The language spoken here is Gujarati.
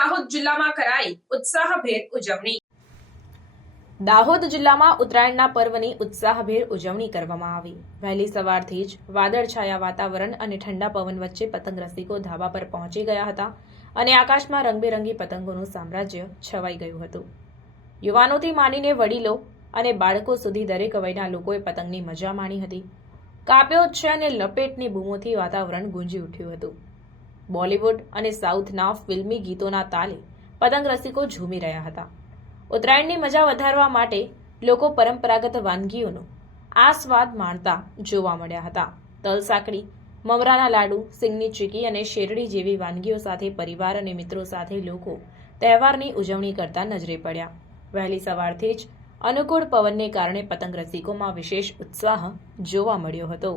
દાહોદ જિલ્લામાં કરાઈ ઉત્સાહભેર ઉજવણી। દાહોદ જિલ્લામાં ઉત્તરાયણના પર્વની ઉત્સાહભેર ઉજવણી કરવામાં આવી। વહેલી સવારથી જ વાદળછાયા વાતાવરણ અને ઠંડા પવન વચ્ચે પતંગ રસિકો ધાબા પર પહોંચી ગયા હતા અને આકાશમાં રંગબેરંગી પતંગોનું સામ્રાજ્ય છવાઈ ગયું હતું। યુવાનોથી માંડીને વડીલો અને બાળકો સુધી દરેક વયના લોકોએ પતંગની મજા માણી હતી। કાપ્યો છે અને લપેટની બૂમોથી વાતાવરણ ગુંજી ઉઠ્યું હતું। બોલિવૂડ અને સાઉથના ફિલ્મી ગીતોના તાલે પતંગ રસિકો ઝૂમી રહ્યા હતા। ઉત્તરાયણની મજા વધારવા માટે લોકો પરંપરાગત વાનગીઓનો આસ્વાદ માણતા જોવા મળ્યા હતા। તલ સાંકળી, મમરાના લાડુ, સિંગની ચીકી અને શેરડી જેવી વાનગીઓ સાથે પરિવાર અને મિત્રો સાથે લોકો તહેવારની ઉજવણી કરતા નજરે પડ્યા। વહેલી સવારથી જ અનુકૂળ પવનને કારણે પતંગ રસિકોમાં વિશેષ ઉત્સાહ જોવા મળ્યો હતો।